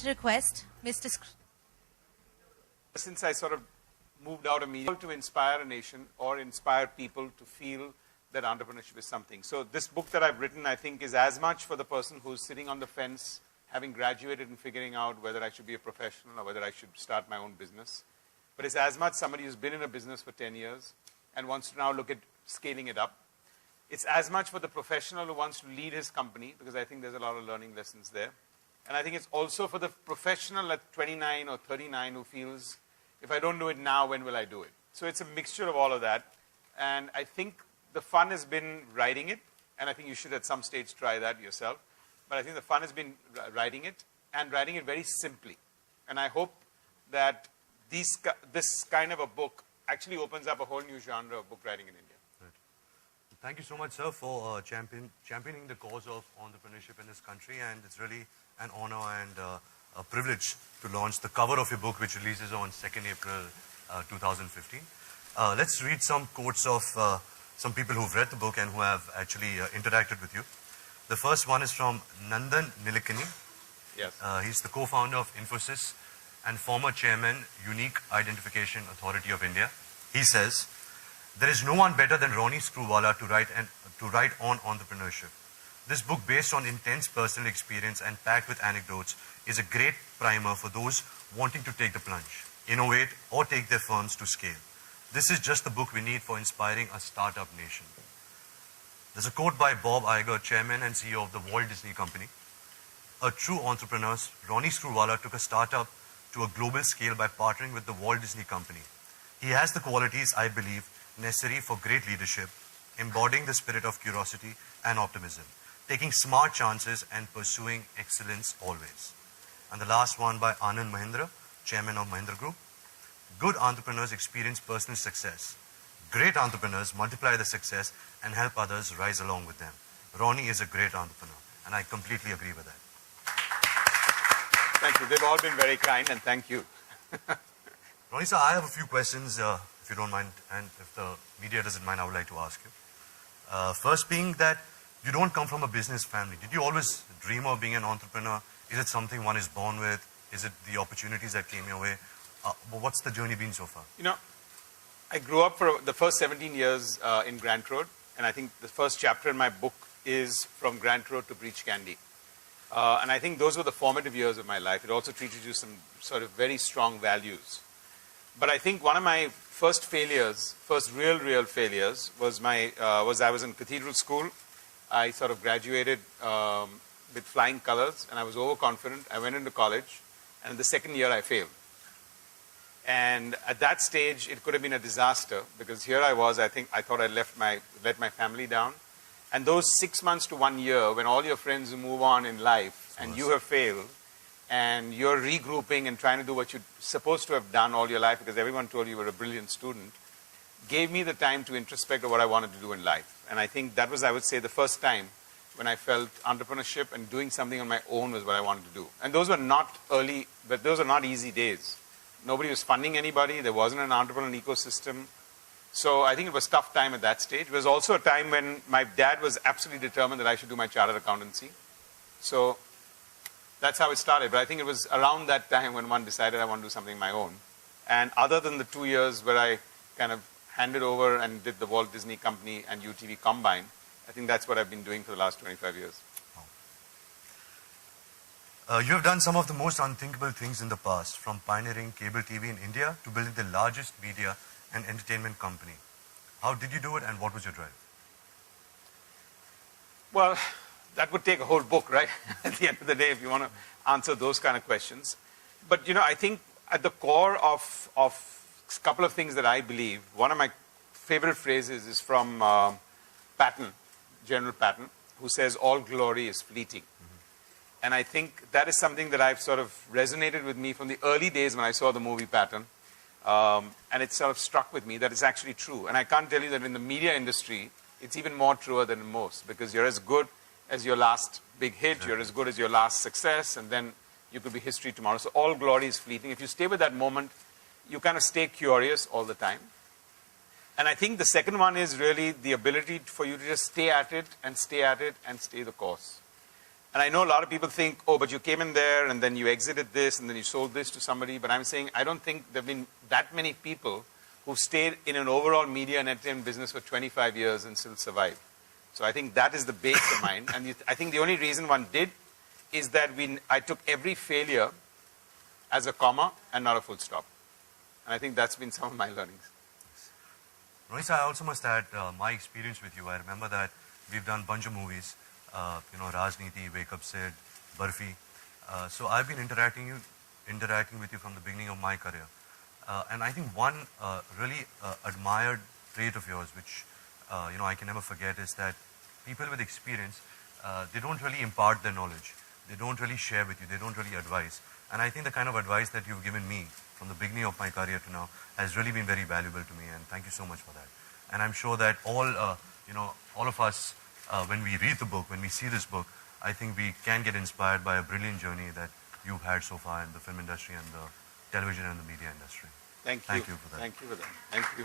to request Mr. Since I sort of moved out of media to inspire a nation or inspire people to feel that entrepreneurship is something. So this book that I've written, I think, is as much for the person who's sitting on the fence, having graduated and figuring out whether I should be a professional or whether I should start my own business. But it's as much somebody who's been in a business for 10 years and wants to now look at scaling it up. It's as much for the professional who wants to lead his company, because I think there's a lot of learning lessons there. And I think it's also for the professional at 29 or 39 who feels, if I don't do it now, when will I do it? So it's a mixture of all of that. And I think the fun has been writing it, and I think you should at some stage try that yourself. But I think the fun has been writing it, and writing it very simply. And I hope that this kind of a book actually opens up a whole new genre of book writing in India. Right. Thank you so much, sir, for championing the cause of entrepreneurship in this country. And it's really an honor and a privilege to launch the cover of your book, which releases on 2nd April 2015. Let's read some quotes of some people who've read the book and who have actually interacted with you. The first one is from Nandan Nilekani. Yes. He's the co-founder of Infosys and former chairman, Unique Identification Authority of India. He says, "There is no one better than Ronnie Screwvala to write on entrepreneurship. This book, based on intense personal experience and packed with anecdotes, is a great primer for those wanting to take the plunge, innovate, or take their firms to scale. This is just the book we need for inspiring a startup nation." There's a quote by Bob Iger, chairman and CEO of the Walt Disney Company. "A true entrepreneur, Ronnie Screwvala took a startup to a global scale by partnering with the Walt Disney Company. He has the qualities, I believe, necessary for great leadership, embodying the spirit of curiosity and optimism, taking smart chances and pursuing excellence always." And the last one by Anand Mahindra, chairman of Mahindra Group. "Good entrepreneurs experience personal success. Great entrepreneurs multiply the success and help others rise along with them. Ronnie is a great entrepreneur." And I completely agree with that. Thank you. They've all been very kind, and thank you. Ronnie, sir, I have a few questions, if you don't mind, and if the media doesn't mind, I would like to ask you. First being that you don't come from a business family. Did you always dream of being an entrepreneur? Is it something one is born with? Is it the opportunities that came your way? What's the journey been so far? You know, I grew up for the first 17 years in Grant Road, and I think the first chapter in my book is from Grant Road to Breach Candy. And I think those were the formative years of my life. It also teaches you some sort of very strong values. But I think one of my first failures, first real failures, was I was in cathedral school. I sort of graduated with flying colors, and I was overconfident. I went into college, and the second year I failed. And at that stage, it could have been a disaster, because here I was, I thought I let my family down. And those 6 months to 1 year, when all your friends move on in life, and you have failed, and you're regrouping and trying to do what you're supposed to have done all your life, because everyone told you were a brilliant student, gave me the time to introspect of what I wanted to do in life. And I think that was, I would say, the first time when I felt entrepreneurship and doing something on my own was what I wanted to do. And those were not early, but those are not easy days. Nobody was funding anybody. There wasn't an entrepreneurial ecosystem. So I think it was a tough time at that stage. It was also a time when my dad was absolutely determined that I should do my chartered accountancy. So that's how it started. But I think it was around that time when one decided I want to do something of my own. And other than the 2 years where I kind of handed over and did the Walt Disney Company and UTV combined, I think that's what I've been doing for the last 25 years. You have done some of the most unthinkable things in the past, from pioneering cable TV in India to building the largest media and entertainment company. How did you do it, and what was your drive? Well, that would take a whole book, right? At the end of the day, if you want to answer those kind of questions. But, you know, I think at the core of a couple of things that I believe, one of my favorite phrases is from Patton, General Patton, who says, "All glory is fleeting." And I think that is something that I've sort of resonated with me from the early days when I saw the movie Patton. And it sort of struck with me that it's actually true. And I can't tell you that in the media industry, it's even more truer than most, because you're as good as your last big hit, you're as good as your last success, and then you could be history tomorrow. So all glory is fleeting. If you stay with that moment, you kind of stay curious all the time. And I think the second one is really the ability for you to just stay at it and stay at it and stay the course. And I know a lot of people think, oh, but you came in there and then you exited this and then you sold this to somebody. But I'm saying I don't think there have been that many people who've stayed in an overall media and entertainment business for 25 years and still survived. So I think that is the base of mine. And I think the only reason one did is that I took every failure as a comma and not a full stop. And I think that's been some of my learnings. Ronnie, I also must add my experience with you. I remember that we've done a bunch of movies, Rajniti, Wake Up Sid, Barfi. So I've been interacting with you from the beginning of my career. And I think one really admired trait of yours, which I can never forget, is that people with experience, they don't really impart their knowledge. They don't really share with you. They don't really advise. And I think the kind of advice that you've given me from the beginning of my career to now has really been very valuable to me. And thank you so much for that. And I'm sure that all of us, when we read the book, when we see this book, I think we can get inspired by a brilliant journey that you've had so far in the film industry and the television and the media industry. Thank you. Thank you for that. Thank you for that. Thank you.